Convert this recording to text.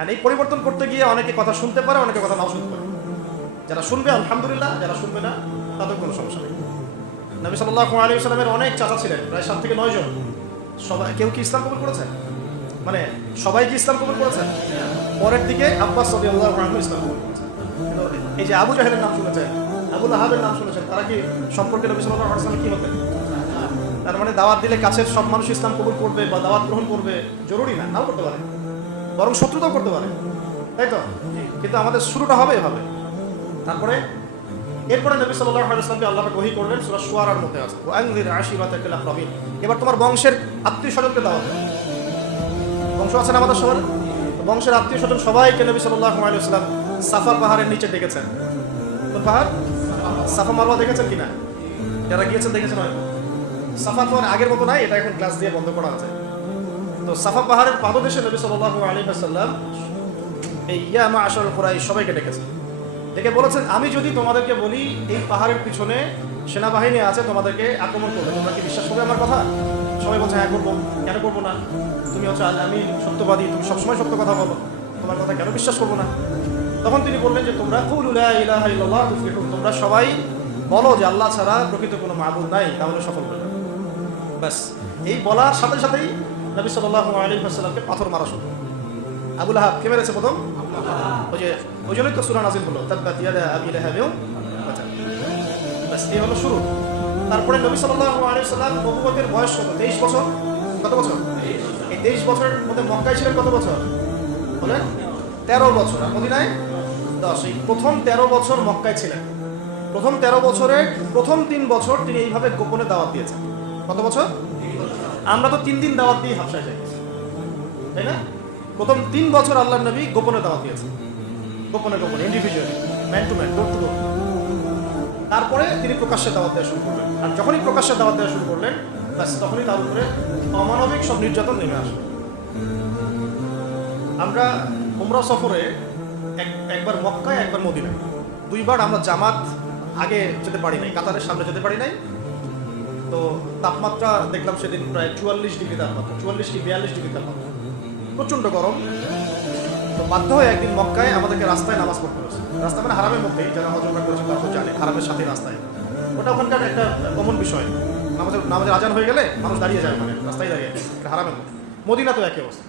আর এই পরিবর্তন করতে গিয়ে অনেকে কথা শুনতে পারে, অনেকে কথা নাও শুনতে পারে। যারা শুনবে আলহামদুলিল্লাহ, যারা শুনবে না তাদের কোনো সমস্যা নেই। নবী সাল্লাল্লাহু আলাইহি ওয়াসাল্লামের অনেক চাচা ছিলেন, প্রায় 7 থেকে 9 জন। সবাই কেউ কি ইসলাম কবুল করেছে? মানে সবাই কি ইসলাম কবুল করেছে? পরের দিকে আব্বাস রাদিয়াল্লাহু আনহু ইসলাম কবুল করেছেন। কিন্তু এই যে আবু জাহেলের নাম শুনেছেন, আবু লাহাবের নাম শুনেছেন, তারা কি সম্পর্কে নবী সাল্লাল্লাহু আলাইহি ওয়াসাল্লাম কি হতেন? তার মানে দাওয়াত দিলে কাছের সব মানুষ ইসলাম কবুল করবে বা দাওয়াত গ্রহণ করবে জরুরি না, নাও করতে পারে, বরং শত্রুতাও করতে পারে, তাই তো? কিন্তু আমাদের শুরুটা হবে এভাবে। এরপরে নবী সাল্লাল্লাহু আলাইহি ওয়াসাল্লামকে আল্লাহ পাক ওহী করলেন, সূরা শুআরার মধ্যে আছে ওয়া আনযির আশিরাতাকাল আকরাবিন। এবার তোমার বংশের আত্মীয়-স্বজনকে দাওয়াত দাও। বংশ আছে না আমাদের সবার? বংশের আত্মীয়-স্বজন সবাইকে নবী সাল্লাল্লাহু আলাইহি ওয়াসাল্লাম সাফা পাহাড়ের নিচে ডেকেছেন। কোন পাহাড়? সাফা মারওয়া দেখেছেন কিনা? যারা গিয়েছেন দেখেছেন হয়তো। সাফা তো আর আগের মতো নাই, এটা এখন গ্লাস দিয়ে বন্ধ করা আছে। তো সাফা পাহাড়ের পাদদেশে নবী সাল্লাল্লাহু আলাইহি ওয়াসাল্লাম এই ইয়া মা'আশারাল কুরাইশ সবাইকে ডেকেছেন। ডেকে বলেছেন, আমি যদি তোমাদেরকে বলি এই পাহাড়ের পিছনে সেনাবাহিনী আছে, তোমাদেরকে আক্রমণ করবে, তোমরা কি বিশ্বাস করবে আমার কথা? সবাই বলছে হ্যাঁ করবো। কেন করবো না? তুমি হচ্ছে আমি সত্যবাদী, তুমি সবসময় সত্য কথা বলো, তোমার কথা কেন বিশ্বাস করবো না? তখন তিনি বললেন যে তোমরা কুলু লা ইলাহা ইল্লাল্লাহ তুফলিহুন, তোমরা সবাই বলো যে আল্লাহ ছাড়া প্রকৃত কোনো মাবুদ নাই, তাহলে সফল হবে। ব্যাস এই বলার সাথে সাথেই নবী সাল্লাল্লাহু আলাইহি ওয়াসাল্লামকে পাথর মারা শুরু। আবু লাহাব কে মেরেছে প্রথম? ওই জন্যই তো সূরা নাযিল হলো, তাব্বাত ইয়াদা আবি লাহাব ওয়া তাব। ব্যাস এই হলো শুরু। তারপরে নবী সাল্লাল্লাহু আলাইহি ওয়াসাল্লাম নবুয়তের বয়স কত? 23 বছর। কত বছর? এই 23 বছরের মধ্যে মক্কায় ছিলেন কত বছর? বলেন 13 বছর। আর মদিনায় 10। এই প্রথম 13 বছর মক্কায় ছিলেন। প্রথম 13 বছরের প্রথম 3 বছর তিনি এইভাবে গোপনে দাওয়াত দিয়েছেন। কত বছর? আমরা তো 3 দিন দাওয়াত দিয়ে হাবশায় যাই, তাই না? প্রথম 3 বছর আল্লাহর নবী গোপনে দাওয়াত দিয়েছেন, গোপনে গোপনে, individually, man to man, door to door. তারপরে তিনি প্রকাশ্যে দাওয়াত দেওয়া শুরু করলেন। আর যখনই প্রকাশ্যে দাওয়াত দেওয়া শুরু করলেন, ব্যাস তখনই তার উপরে অমানবিক সব নির্যাতন নেমে আসে। আমরা উমরা সফরে একবার মক্কায়, একবার মদিনায়, 2 বার আমরা জামাত আগে যেতে পারি নাই, কাতারের সামনে যেতে পারি নাই। তো তাপমাত্রা দেখলাম সেদিন প্রায় 44 ডিগ্রি তাপমাত্রা, 44 কি 42 ডিগ্রি তাপমাত্রা, প্রচণ্ড গরম। তো বাধ্য হয়ে একদিন মক্কায় আমাদেরকে রাস্তায় নামাজ পড়তে হয়েছে। রাস্তা মানে হারামের মধ্যেই, যারা হজ উমরা করেছেন তারা তো জানে, হারামের সাথে রাস্তায়। ওটা ওখানকার একটা কমন বিষয়। নামাজের আজান হয়ে গেলে মানুষ দাঁড়িয়ে যায়, মানে রাস্তায় দাঁড়িয়ে, হারামের মধ্যে। মদিনা তো একই অবস্থা।